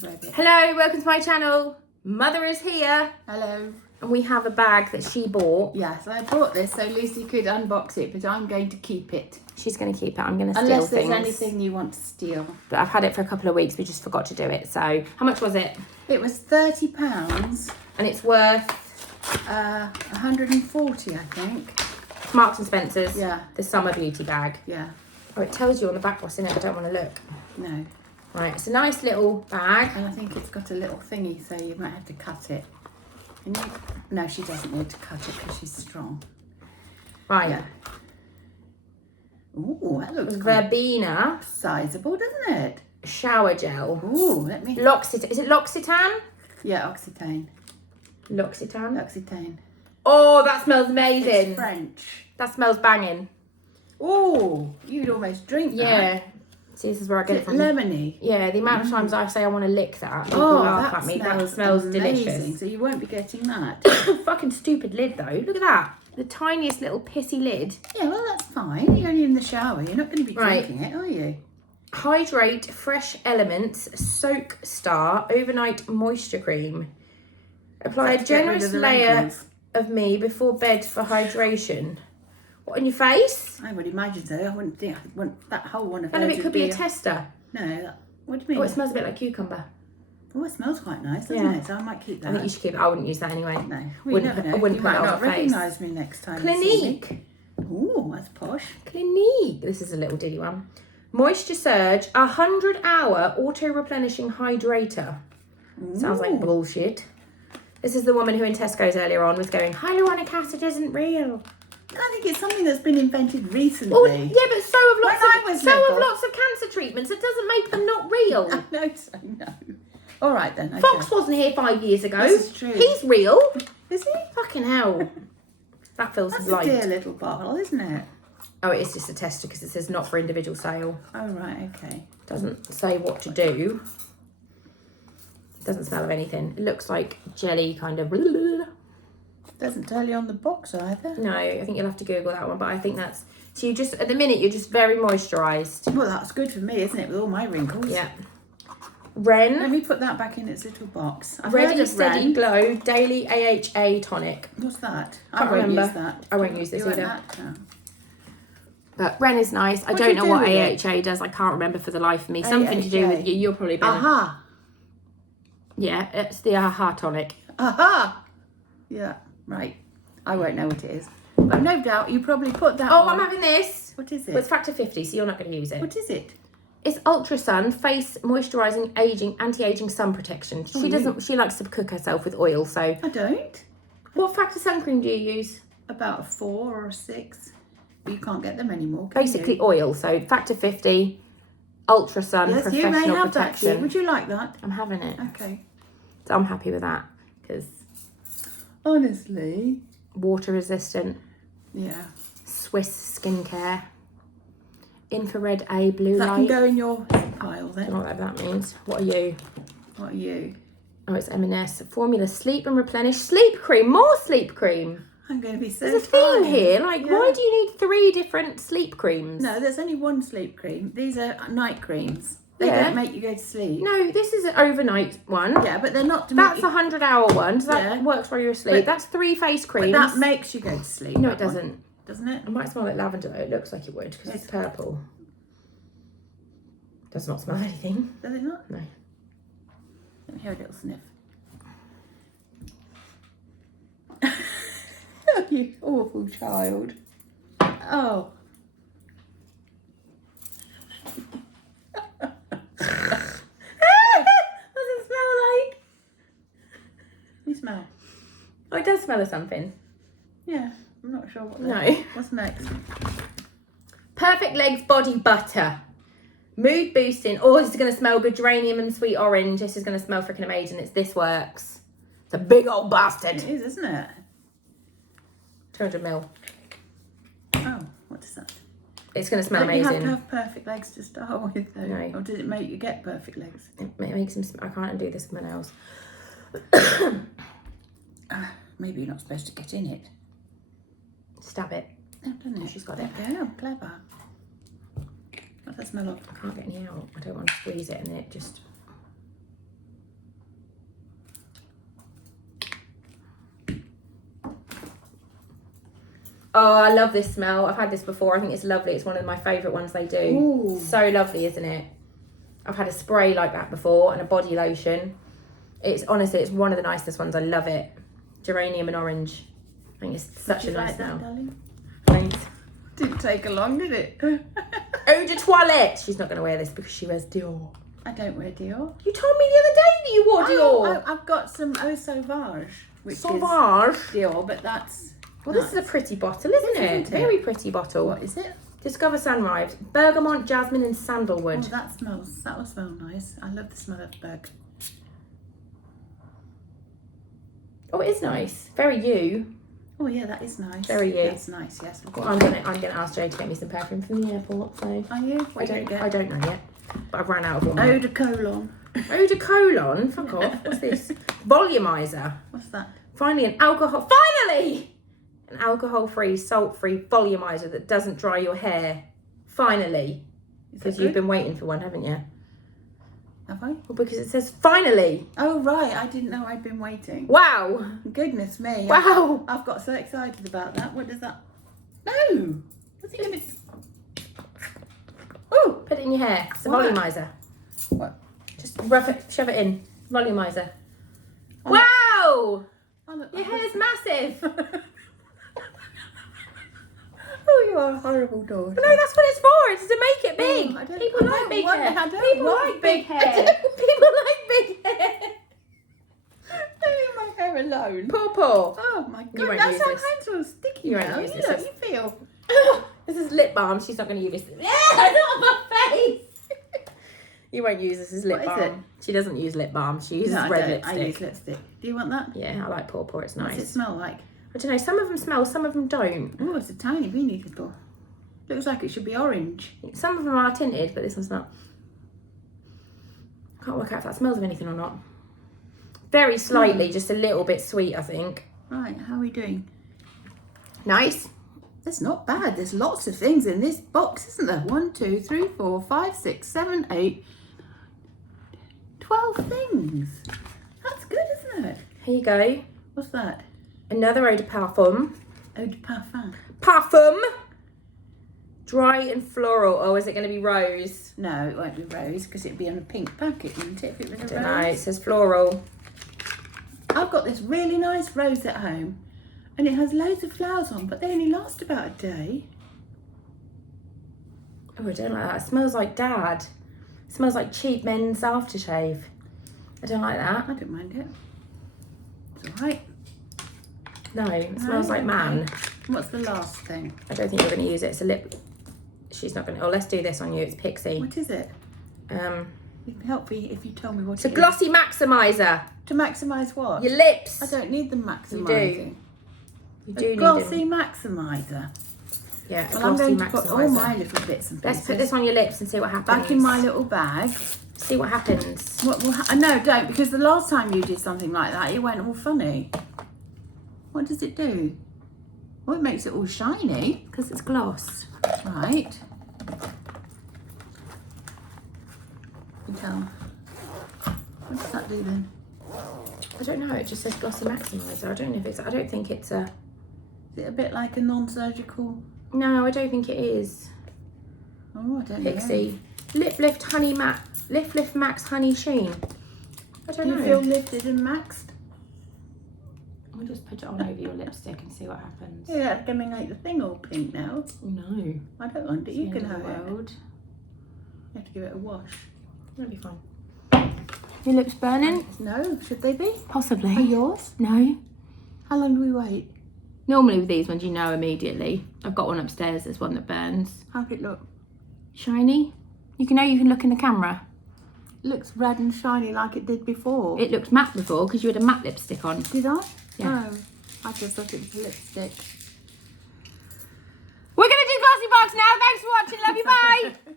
Hello, welcome to my channel. Mother is here. Hello. And we have a bag that she bought. Yes, I bought this so Lucy could unbox it, but I'm going to keep it. She's going to keep it. I'm going to steal Unless things. there's anything you want to steal. But I've had it for a couple of weeks. We just forgot to do it. So, how much was it? It was £30. And it's worth 140, I think. Marks and Spencer's. Yeah. The summer beauty bag. Yeah. Oh, it tells you on the back what's in it. I don't want to look. No. Right, it's a nice little bag. And I think it's got a little thingy, so you might have to cut it. Can you? No, she doesn't need to cut it because she's strong. Right. Yeah. Ooh, that looks Verbena sizable, doesn't it? shower gel. Ooh, let me. L'Occitane. Is it L'Occitane? Yeah, Occitane. L'Occitane. L'Occitane. Oh, that smells amazing. It's French. That smells banging. Ooh, you'd almost drink that. Yeah. See, this is where I get it from. Lemony. Yeah, the amount of times I say I want to lick that, people laugh at me. That smells amazing. delicious. So you won't be getting that. Fucking stupid lid though. Look at that. The tiniest little pissy lid. Yeah, well, that's fine. You're only in the shower. You're not going to be drinking it, are you? Hydrate Fresh Elements Soak Star Overnight Moisture Cream. Apply a generous layer of me before bed for hydration. What, on your face? I would imagine so. I wouldn't think I'd want that whole one of And those. if it could be a tester. No, what do you mean? Oh, it smells a bit like cucumber. Oh, it smells quite nice, doesn't it? So I might keep that. I think you should keep it. I wouldn't use that anyway. No, well, Wouldn't you put- never know. I wouldn't You put might it on not my face. recognise me next time. Clinique. Ooh, that's posh. Clinique. This is a little diddy one. Moisture Surge 100-hour auto-replenishing hydrator. Sounds like bullshit. This is the woman who in Tesco's earlier on was going, hyaluronic acid isn't real. I think it's something that's been invented recently. Oh, yeah, but so have little. lots of cancer treatments. It doesn't make them not real. No, so no. All right then. Okay. Fox wasn't here 5 years ago. This is true. He's real. Is he? Fucking hell. That feels That's light. a dear little bottle, isn't it? Oh, it is just a tester because it says not for individual sale. Oh, right, okay. Doesn't say what to do. Doesn't smell of anything. It looks like jelly kind of. Doesn't tell you on the box either. No, I think you'll have to Google that one, but I think that's... So you just, at the minute, you're just very moisturised. Well, that's good for me, isn't it, with all my wrinkles? Yeah. Let Ren. me put that back in its little box. I've heard Ready of Steady Ren. Glow Daily AHA Tonic. What's that? Can't I won't remember. use that. I won't use this You want either. that? No. But Ren is nice. I What do don't you know do what with it? AHA does. I can't remember for the life of me. Something to do with you. You're probably better. Aha! Yeah, it's the AHA Tonic. Aha! Yeah, right. I won't know what it is. But no doubt you probably put that Oh, on. I'm having this. What is it? Well, it's factor 50, so you're not going to use it. What is it? It's Ultra Sun Face Moisturising Anti-Aging Sun Protection. She likes to cook herself with oil, so... I don't. What factor sun cream do you use? About a 4 or a 6. But you can't get them anymore, can Basically you? oil, so factor 50, Ultra Sun Yes, you Professional may have that, Protection. dear. Would you like that? I'm having it. Okay. So I'm happy with that, because Honestly. water resistant, Yeah. Swiss skincare, infrared A blue That light. can go in your pile I don't then. know what that means. What are you? What are you? Oh, it's M&S. Formula Sleep and Replenish Sleep Cream. More sleep cream. I'm going to be so There's a theme tired. here. Like, Yeah. why do you need 3 different sleep creams? No, there's only one sleep cream. These are night creams. They Yeah. don't make you go to sleep. No, this is an overnight one. Yeah, but they're not to That's make a you... 100-hour one. So that Yeah. works while you're asleep. But- That's 3 face But creams. that makes you go to sleep. No, that it one. doesn't. Doesn't it? It might smell like lavender though. It looks like it would because it's purple. Does not smell anything. Does it not? No. Let me hear a little sniff. You awful child. Oh. What does it smell like? You smell? Oh, it does smell of something. Yeah. I'm not sure what. No. What's next? Perfect Legs Body Butter. Mood boosting. Oh, this is going to smell good. Geranium and sweet orange. This is going to smell freaking amazing. This works. It's a big old bastard. It is, isn't it? 200 ml. Oh, what is that? It's going to smell Don't you amazing. have to have perfect legs to start with, though? No. Or did it make you get perfect legs? It makes them. I can't undo this with my nails. Maybe you're not supposed to get in it. Stab it. Oh, doesn't it? She's got it. Oh, clever. What's that smell of? I can't get any out. I don't want to squeeze it and then it just... Oh, I love this smell. I've had this before. I think it's lovely. It's one of my favourite ones they do. Ooh. So lovely, isn't it? I've had a spray like that before and a body lotion. It's honestly, it's one of the nicest ones. I love it. Geranium and orange. I think it's such a nice smell. Darling? Thanks. Didn't take her long, did it? Eau de toilette. She's not going to wear this because she wears Dior. I don't wear Dior. You told me the other day that you wore Dior. I've got some Eau Sauvage, which Sauvage. is Dior, but that's... Well, this is a pretty bottle, isn't it? Isn't it? Very pretty bottle. What is it? Discover Sunrise. Bergamot, jasmine and sandalwood. Oh, that will smell nice. I love the smell of bug. Oh, it is nice. Very you. Oh yeah, that is nice. Very you. That's nice, yes. I'm gonna ask Joe to get me some perfume from the airport. So Are you? I don't know yet. But I've run out of all Eau my de Cologne. Eau de Cologne. Fuck off. What's this? Volumizer. What's that? Finally an alcohol-free, salt-free volumizer that doesn't dry your hair. Finally. Because you've been waiting for one, haven't you? Have I? Well, because it says finally. Oh right, I didn't know I'd been waiting. Wow. Goodness me. Wow. I've got so excited about that. What does that? No. What's it gonna? Oh, put it in your hair. It's a What? volumizer. What? Just rough it, shove it in. Volumizer. Oh, Wow. Oh, Your hair's massive. Oh, you are a horrible daughter. No, that's what it's for. It's to make it big. Oh, I don't- People I like don't big want- hair. I don't People want like big big hair. People like big hair. Leave my hair alone. Paw paw. Oh my You god, won't that's use how this. hands are sticky You won't now. use You this. know, you feel. This is lip balm. She's not going to use this. Yeah, not my face. You won't use this as lip What is balm. She doesn't use lip balm. She uses No, I red don't. lipstick. I use lipstick. Do you want that? Yeah, I like paw paw. It's nice. What's it smell like? I don't know. Some of them smell. Some of them don't. Oh, it's a tiny beanie little. Looks like it should be orange. Some of them are tinted, but this one's not. Can't work out if that smells of anything or not. Very slightly, just a little bit sweet, I think. Right, how are we doing? Nice. That's not bad. There's lots of things in this box, isn't there? 1, 2, 3, 4, 5, 6, 7, 8, 12 things. That's good, isn't it? Here you go. What's that? Another eau de parfum. Eau de parfum. Parfum. Dry and floral. Oh, is it going to be rose? No, it won't be rose because it'd be on a pink packet, wouldn't it? If it was a I don't know. It rose. says floral. I've got this really nice rose at home and it has loads of flowers on, but they only last about a day. Oh, I don't like that. It smells like dad. It smells like cheap men's aftershave. I don't like that. I don't mind it. It's all right. No, it smells like man. What's the last thing? I don't think you're going to use it. It's a lip. She's not going to. Oh, let's do this on you. It's Pixie. What is it? It'd help me if you tell me what It's a it glossy maximizer. is. To maximise what? Your lips. I don't need the maximising. You A do need glossy them. maximizer. Yeah, a Well, I'm glossy going to put all my maximizer. little bits and Let's pieces put this on your lips and see what happens. back in my little bag. See what happens. What will no, don't, because the last time you did something like that, it went all funny. What does it do? Well, it makes it all shiny. Because it's gloss. Right. You tell. What does that do then? I don't know. It just says glossy maximizer. I don't know if it's. I don't think it's a. Is it a bit like a non-surgical? No, I don't think it is. Oh, I don't know. Pixie Lip Lift Honey Matte. Lip Lift Max Honey Sheen. I don't Do know. you feel lifted and maxed? We'll just put it on over your lipstick and see what happens. Yeah, it's going to make the thing all pink now. No. I don't want it. You It's can the end have of the it. world. You have to give it a wash. That'll be fine. Your lips burning? No, should they be? Possibly. Are yours? No. How long do we wait? Normally with these ones you know immediately. I've got one upstairs, there's one that burns. How'd it look? Shiny. You can know you can look in the camera. It looks red and shiny like it did before. It looked matte before because you had a matte lipstick on. Did I? Yeah. Oh, I just thought it was a lipstick. We're going to do Glossy Box now. Thanks for watching. Love you. Bye.